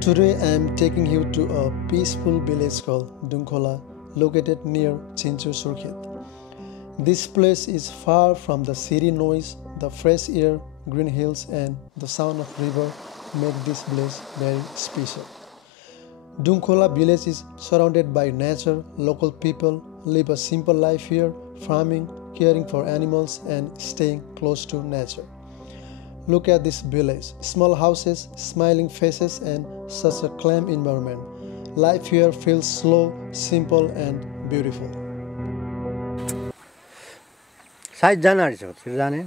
Today I am taking you to a peaceful village called Dunkhola, located near Chinchu Surkhet. This place is far from the city noise, the fresh air, green hills, and the sound of river make this place very special. Dunkhola village is surrounded by nature, local people live a simple life here, farming, caring for animals, and staying close to nature. Look at this village, small houses, smiling faces, and such a calm environment. Life here feels slow, simple, and beautiful. Size जान आँटिछ त्यो जाने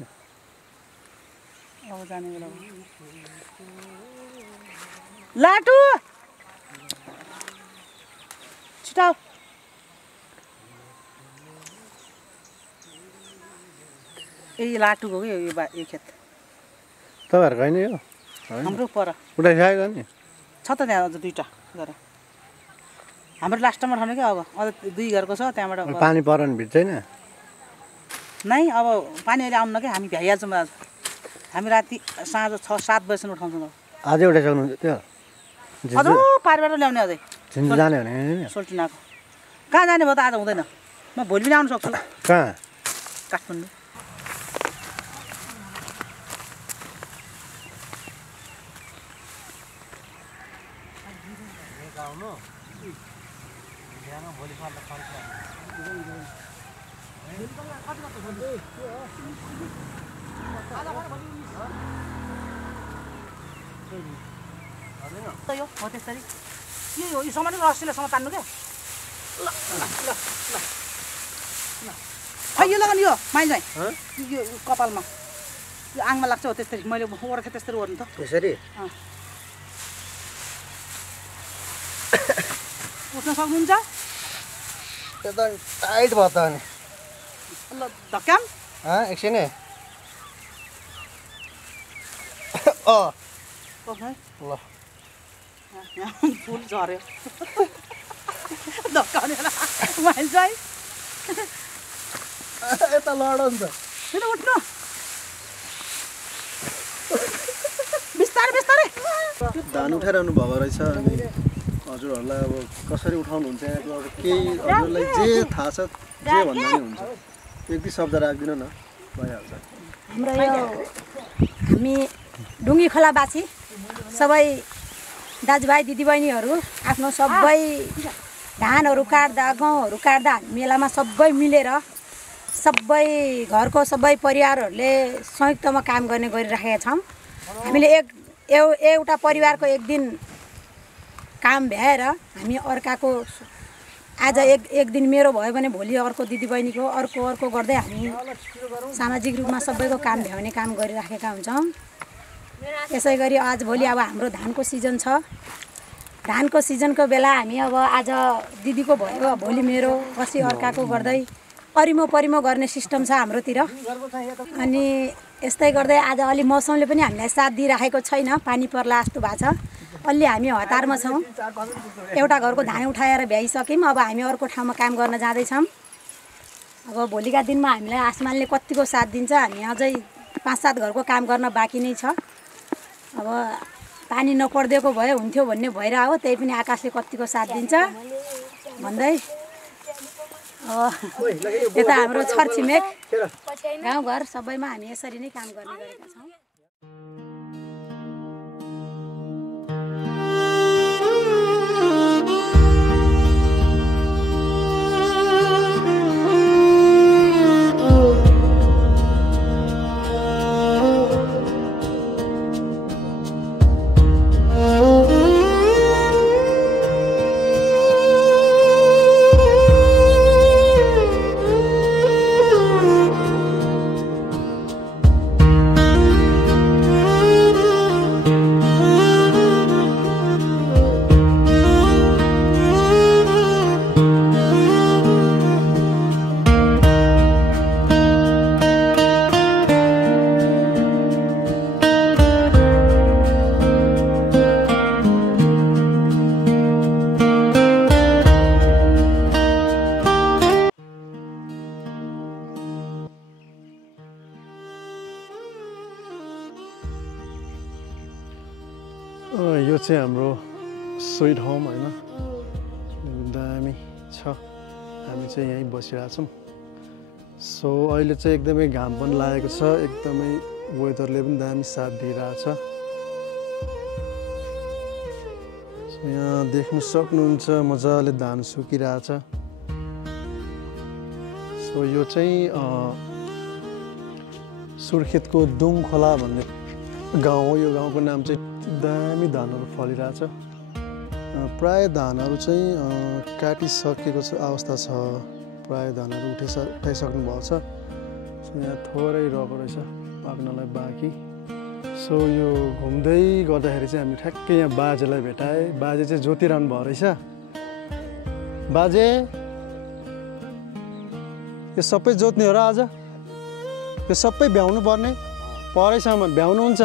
अब जाने बेला लाटु छिटाउ ए लाटु हो यो यो खेत तपाईहरुको हैन यो हाम्रो पर उठाइसकेको नि छ त त्यहाँ अझ दुईटा गरे हाम्रो लास्टमा ठाउँ के अब अझ दुई घरको छ त्यहाँबाट पानी परन भिड्दैन नै अब पानी अहिले आउन के हामी भ्याइहाल्छौँ आज हामी राति साँझ 6-7 बजेसम्म उठाउँछौँ आजै उठाइसक्नु त्यो अझ पारबाट ल्याउने अझै झिन्जु जाने भने सोल्टिनाको कहाँ जाने भयो त आज हुँदैन म भोलि पनि आउन सक्छु कहाँ काठमाडौँ यो हो त्यसरी यो समाज रस्सीले सम तान्नु के ल ल ल ल खै यो लगाउनु यो माइ जाई यो कपालमा यो आङमा लाग्छ हो त्यसरी मैले ओर्थे त्यसरी ओर्नु त त्यसरी उठ्न सक्नुहुन्छ त्यो त टाइट भयो त अनि ल धक्काम एकछिन है ल फुल झऱ्यो धक्काउने बेला माइल चाहिँ यता लड नि त किन उठ्नु बिस्तारै बिस्तारै धान उठाइरहनु भएको रहेछ अनि हजुरहरूलाई अब कसरी उठाउनुहुन्छ अब केही हजुरलाई जे थाहा छ जे भन्दा नि हुन्छ एक दुई शब्द राखिदिनु न भइहाल्छ हाम्रो यो हामी डुङ्गी खोलावासी सबै दाजुभाइ दिदीबहिनीहरू आफ्नो सबै धानहरू काट्दा गहुँहरू काट्दा मेलामा सबै मिलेर सबै घरको सबै परिवारहरूले संयुक्तमा काम गर्ने गरिराखेका छौँ हामीले एउटा परिवारको एक दिन काम भ्याएर हामी अर्काको आज एक दिन मेरो भयो भने भोलि अर्को दिदीबहिनीको अर्को गर्दै हामी सामाजिक रूपमा सबैको काम भ्याउने काम गरिराखेका हुन्छौँ यसै गरी आज भोलि अब हाम्रो धानको सिजन छ धानको सिजनको बेला हामी अब आज दिदीको भयो भोलि मेरो पछि अर्काको गर्दै परिमो गर्ने सिस्टम छ हाम्रोतिर अनि यस्तै गर्दै आज अलि मौसमले पनि हामीलाई साथ दिइराखेको छैन पानी पर्ला जस्तो भएको छ अलि हामी हतारमा छौँ एउटा घरको धान उठाएर भ्याइसक्यौँ अब हामी अर्को ठाउँमा काम गर्न जाँदैछौँ अब भोलिका दिनमा हामीलाई आसमानले कतिको साथ दिन्छ हामी अझै 5-7 घरको काम गर्न बाँकी नै छ अब पानी नपर्दिएको भए हुन्थ्यो भन्ने भइरहेको त्यही पनि आकाशले कतिको साथ दिन्छ भन्दै यता हाम्रो छरछिमेक गाउँघर सबैमा हामी यसरी नै काम गर्ने गरेका छौँ यो चाहिँ हाम्रो स्विट होम होइन दामी छ हामी चाहिँ यहीँ बसिरहेछौँ सो अहिले चाहिँ एकदमै घाम पनि लागेको छ एकदमै वेदरले पनि दामी साथ दिइरहेछ यहाँ देख्नु सक्नुहुन्छ मजाले धान सुकिरहेछ सो यो चाहिँ सुर्खेतको दुङखोला भन्ने गाउँ हो यो गाउँको नाम चाहिँ दामी धानहरू फलिरहेछ प्राय धानहरू चाहिँ काटिसकेको अवस्था छ प्राय धानहरू उठाइसक्नु भएको छ सो यहाँ थोरै रहेको रहेछ पाक्नलाई बाँकी सो यो घुम्दै गर्दाखेरि चाहिँ हामी ठ्याक्कै यहाँ बाजेलाई भेटाएँ बाजे चाहिँ जोतिरहनु भयो रहेछ बाजे यो सबै जोत्ने हो र आज यो सबै भ्याउनु पर्ने परेसम्म भ्याउनुहुन्छ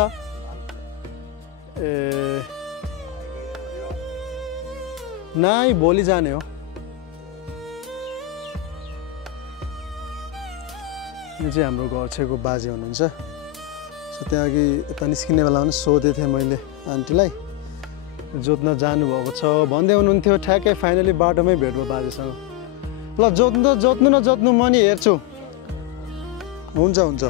ए नाइ भोलि जाने हो यो चाहिँ हाम्रो घर छेउको बाजे हुनुहुन्छ सो त्यहाँ अघि यता निस्किने बेला पनि सोधेको थिएँ मैले आन्टीलाई जोत्न जानुभएको छ भन्दै हुनुहुन्थ्यो ठ्याक्कै फाइनली बाटोमै भेट भयो बाजेसँग ल जोत्नु न जोत्नु म नि हेर्छु हुन्छ हुन्छ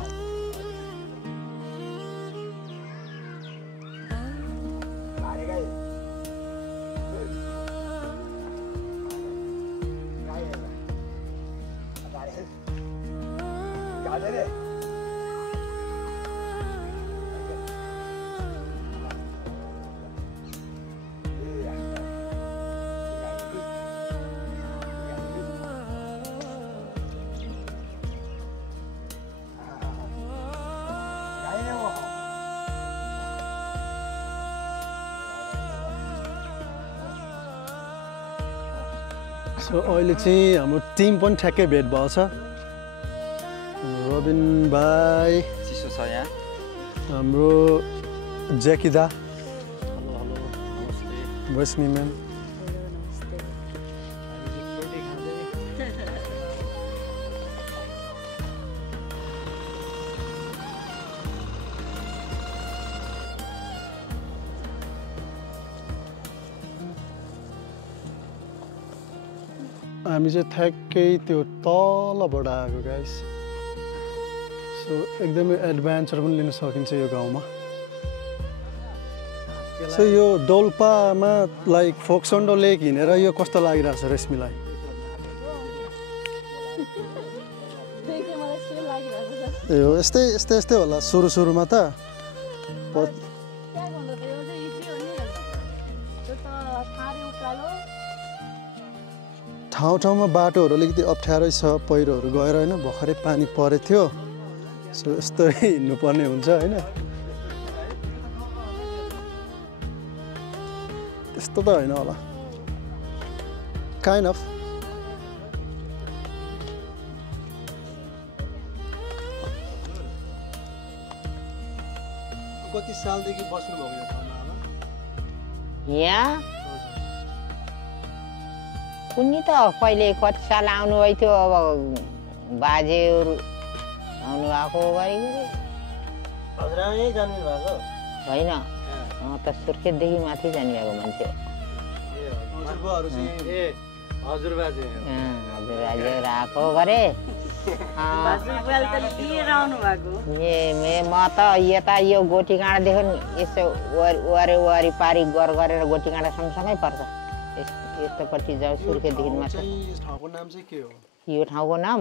सो अहिले चाहिँ हाम्रो टिम पनि ठ्याक्कै भेट भएको छ रबिन भाइ चिसो छ यहाँ हाम्रो ज्याकी दा हेलो हेलो नमस्ते बस्मी म्याम हामी चाहिँ ठ्याक्कै त्यो तलबाट आएको गाइस सो एकदमै एडभेन्चर पनि लिन सकिन्छ यो गाउँमा सो यो डोल्पामा लाइक फोक्सोन्डो लेक हिँडेर यो कस्तो लागिरहेछ रेशमीलाई ए हो यस्तै होला सुरुमा त ठाउँमा बाटोहरू अलिकति अप्ठ्यारै छ पहिरोहरू गएर होइन भर्खरै पानी परेको थियो सो यस्तै हिँड्नुपर्ने हुन्छ होइन त्यस्तो त होइन होला काइन्ड अफ कति सालदेखि बस्नुभयो यो ठाउँमा यहाँ उनी त पहिले कति साल आउनुभएको थियो अब बाजेहरू आउनुभएको हजुरआमा यहीँ जन्मिनु भएको होइन त सुर्खेतदेखि माथि जानुभएको मान्छे हजुरबाजे हजुरबाजेहरू आएको गरे म त यता यो गोटीगाँडादेखि यसो वरिपरि गरेर गोटीगाँडा सँगसँगै पर्छ यस्तोपट्टि जाऊ सुर्खेतदेखि माथि यो ठाउँको नाम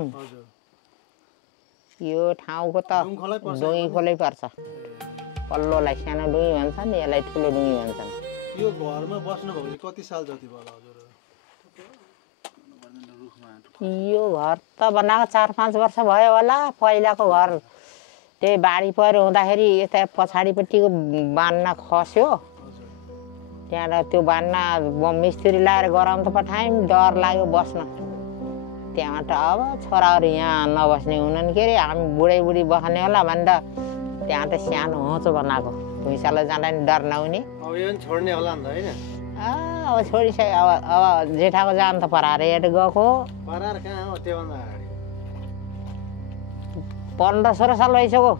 यो ठाउँको त डुङ्गी खोलै पर्छ पल्लोलाई सानो डुङ्गी भन्छन् यसलाई ठुलो डुङ्गी भन्छन् यो घरमा बस्नुभयो कति साल जति भयो हजुर यो घर त बनाएको 4-5 वर्ष भयो होला पहिलाको घर त्यही बाढी पहिरो हुँदाखेरि यता पछाडिपट्टिको बान्ना खस्यो त्यहाँबाट त्यो बान्ना मिस्त्री लगाएर गराउनु त पठायौँ डर लाग्यो बस्न त्यहाँबाट अब छोराहरू यहाँ नबस्ने हुनन् के अरे हामी बुढी बस्ने होला भनेर त्यहाँ त सानो होचो बनाएको भुइँचालो जाँदा नि डर नहुने छोड्ने होला नि त होइन अब छोडिसक्यो अब जेठाको जान त पराएर हेर्न गएको 15-16 साल भइसक्यो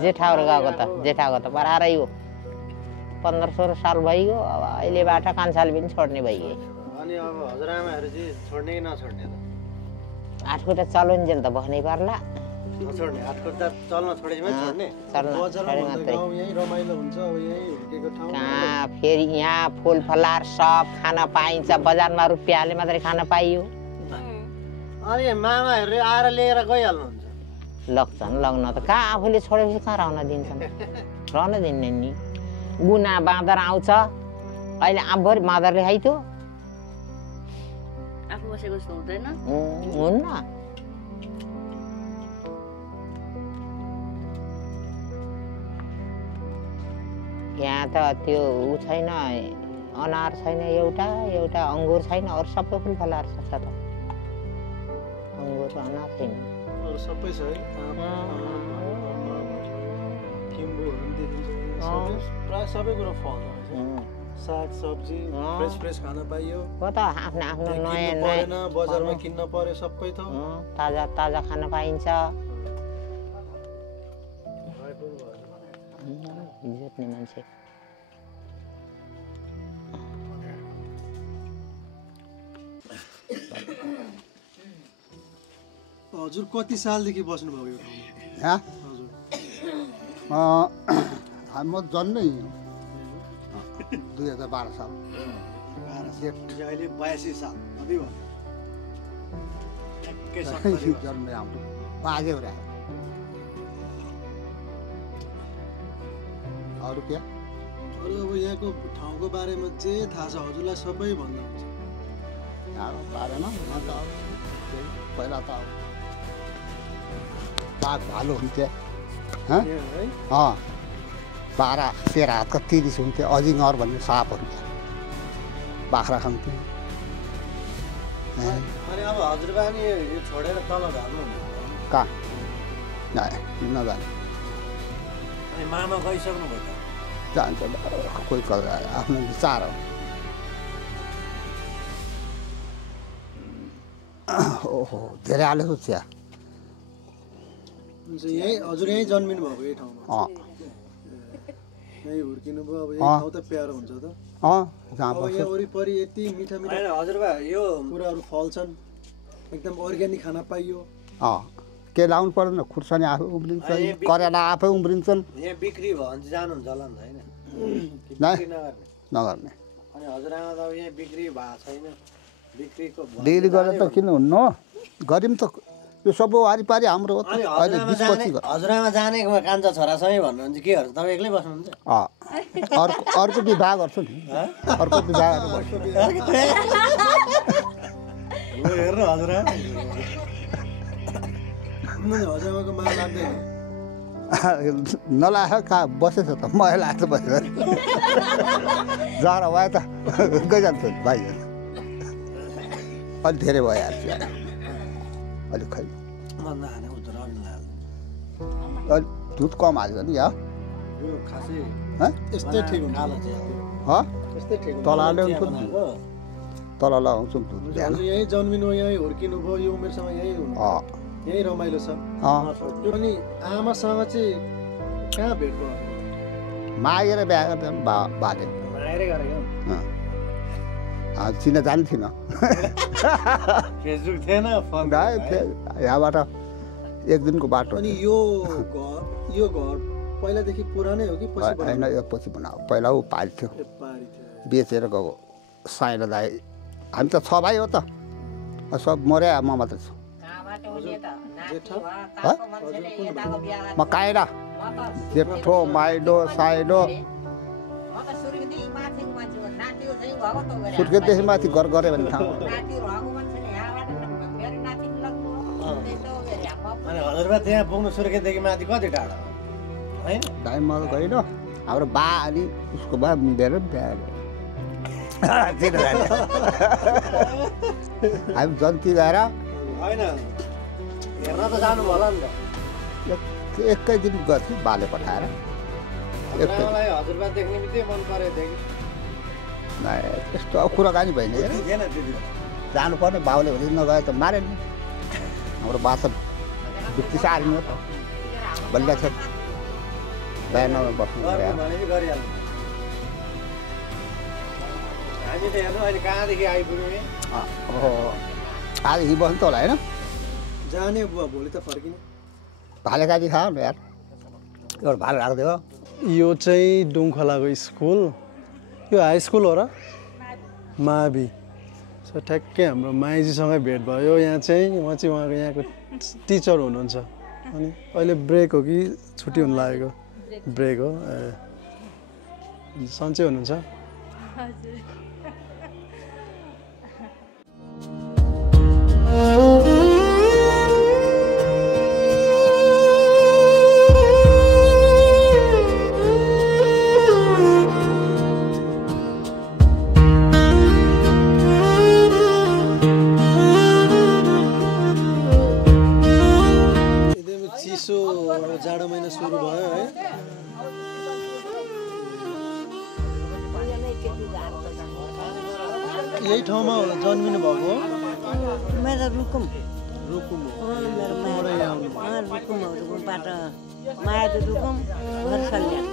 जेठाहरू गएको त जेठाको त पराएरै हो 15-16 साल भइगयो। अब अहिलेबाट कान्छाले पनि छोड्ने भइगयो। अनि अब हजुरआमाहरू चाहिँ छोड्ने कि नछोड्ने त? आठखुट्टा चलुन्जेल त बस्नै पर्ला। नछोड्ने, हातखुट्टा चल्न छोडेपछि छोड्ने। बजारमा गाउँ यही रमाइलो हुन्छ, अब यही हुर्केको ठाउँ। कहाँ फेरि यहाँ फुलफलार सब खान पाइन्छ। बजारमा रुपियाँले मात्रै खान पाइयो। अनि मामाहरूले आएर लिएर गइहाल्नुहुन्छ? लग्छन्, लग्न त कहाँ आफूले छोडेपछि कहाँ रहन दिन्छन्? रहन दिन्न नि। गुना बाँदर आउँछ, अहिले आफभरि बाँदरले खाइथ्यो। आफू बसेको जस्तो हुँदैन। हुन्न। यहाँ त त्यो ऊ छैन, अनार छैन, एउटा अङ्गुर छैन, अरू सबै फुलफलार छ त। अङ्गुर अनार छैन। अरू सबै छ है, किम्बुहरू पनि देखिन्छ। प्रायः सबै कुरो फल्छ। साग सब्जी फ्रेस खान पाइयो। हो त आफ्नो आफ्नो नयाँ परेन, बजारमा किन्न पर्यो सबै थोक। ताजा ताजा खान पाइन्छ। जोत्ने मान्छे हजुर कति सालदेखि बस्नुभयो यो ठाउँमा? हजुर म जन्मै 2012 साल। अहिले 82 साल जन्मै हाम्रो बाजे हो। अरू के? अरू अब यहाँको ठाउँको बारेमा जे थाहा छ हजुरलाई सबै भन्दा हुन्छ। यहाँको बारेमा पहिला त बाघ भालु हुन्थे, 12-13 हातको 30 हुन्थे। अजिङ्गर भन्ने सापहरू, बाख्रा खान्थे। अनि अब हजुरबा नि यो छोडेर तल झर्नु कहाँ? नजाने। अनि मामा गइसक्नु भयो त? जान्छ कोही आफ्नो विचार हो। ओहो धेरै हालेको चिया। यही हजुर यही जन्मिनु भएको यही ठाउँमा? यही हुर्किनु भयो। अब यही ठाउँ त प्यारो हुन्छ त। जहाँ अब यहाँ वरिपरि यति मिठा मिठा हजुरबा यो कुराहरू फल्छन्, एकदम अर्ग्यानिक खाना पाइयो। के लाउनु पर्दैन, खुर्सानी आफै उम्रिन्छ, करेला आफै उम्रिन्छन्। यहाँ बिक्री भयो भने जानुहुन्छ होला नि होइन? नगर्ने। अनि हजुरआमा त अब यहाँ बिक्री भएको छैन, बिक्रीको डेली गरेर त किन हुन्न, गऱ्यौँ त। यो सबै वारिपारि हाम्रो हो त। अहिले 20-25 हजुरआमा जानेकोमा कान्छा छोरासँगै भन्नुहुन्छ के गर्छ? तपाईँ एक्लै बस्नुहुन्छ? अर्को विवाह गर्छु नि, अर्को विवाह गर्छु। हेर्नु हजुरआमा हजुरआमाको मा लाग्दैन? नलाग्यो कहाँ बसेछ त, मलाई लाग्छ बसेर जरा भयो त गइजान्छ भाइ। अलिक धेरै भइहाल्छ, अलिक खै अलिक दुध कम हाल्छ नि यहाँ। यस्तै ठिक हुन्छ। तल ल्याउँछु तल लगाउँछु दुध। यही जन्मिनु, यही हुर्किनु भयो, यो उमेरसम्म यही यही रमाइलो छ। अनि आमासँग चाहिँ कहाँ भेट भयो? मागेर बिहा गर्दा बाले मागेरै गरेको? चिन जाने थिएन, फेसबुक थिएन, यहाँबाट 1 दिनको बाटो। अनि यो घर पहिलादेखि पुरानै हो कि पछि? होइन, यो पछि बनाऊ। पहिला ऊ पारी थियो, बेचेर गएको साइलो दाइ। हामी त 6 भाइ हो त, सब मर्या, म मात्रै छु। म काइरा, जेठो, माइलो, साइलो, सुर्खेतदेखि माथि घर गऱ्यो भने ठाउँ। अनि हजुरबा त्यहाँ पुग्नु सुर्खेतदेखि माथि कति टाढो होइन? टाइममा गएन, हाम्रो बा अनि उसको बा मिलेर बिहा हामी जन्ती गएर होइन हेर्न त जानु होला नि त। एकै दिन गर्थ्यो बाले पठाएर। मलाई हजुरबा देख्ने बित्तिकै मन परेको थियो कि त्यस्तो अब कुराकानी भएन। जानुपर्ने बाउले भने नगए त मारे नि। हाम्रो बासा ब्रिटिस आर्मी हो त, बलिया छ, बिहानमा बस्नु हामी त हेर्नु अहिले कहाँदेखि आइपुग्यौँ नि आज हिँड बस्नु त होला होइन जाने बुवा भोलि त फर्किने भाले काटी खाऊ न यार एउटा भाले राखिदियो यो चाहिँ डुङखोलाको स्कुल यो हाई स्कुल हो र मावि सो ठ्याक्कै हाम्रो माइजीसँगै भेट भयो यहाँ चाहिँ उहाँ चाहिँ उहाँको यहाँको टिचर हुनुहुन्छ अनि अहिले ब्रेक हो कि छुट्टी हुनु लागेको ब्रेक हो सन्चै हुनुहुन्छ चिसो जाडो महिना सुरु भयो है यही ठाउँमा जन्मिनु भएको हो मेरो रुकुम रुकुम हो रुकुमबाट मायादु रुकुम घर सल्यान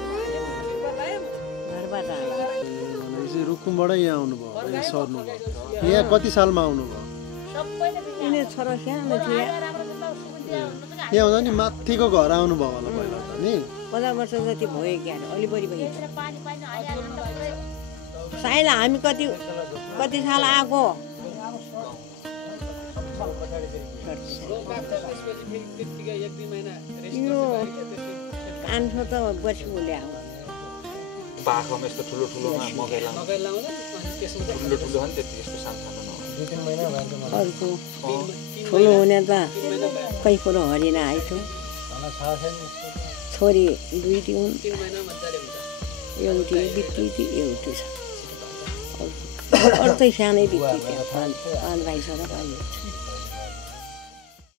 घरबाट भनेपछि रुकुमबाटै यहाँ आउनुभयो यहाँ सर्नुभयो यहाँ कति सालमा आउनुभयो यिनीहरू छोरा सानो थिए यहाँ हुँदा नि माथिको घर आउनुभयो होला पहिला त नि 50 वर्ष जति भयो क्या अलि बढी भयो सायद हामी कति साल आएको यो कान्छो त बसी बोले पाखोमा यस्तो ठुलो ठुलोमा मकै लाउँदा ठुलो ठुलो हो नि त्यति यस्तो सानो अर्को ठुलो हुने त कहीँ कुरो हरिना आइथ्यो छोरी 2 हुन् एउटी बित्ती एउटी छ अरू चाहिँ सानै बित्ती 5 भाइ छ र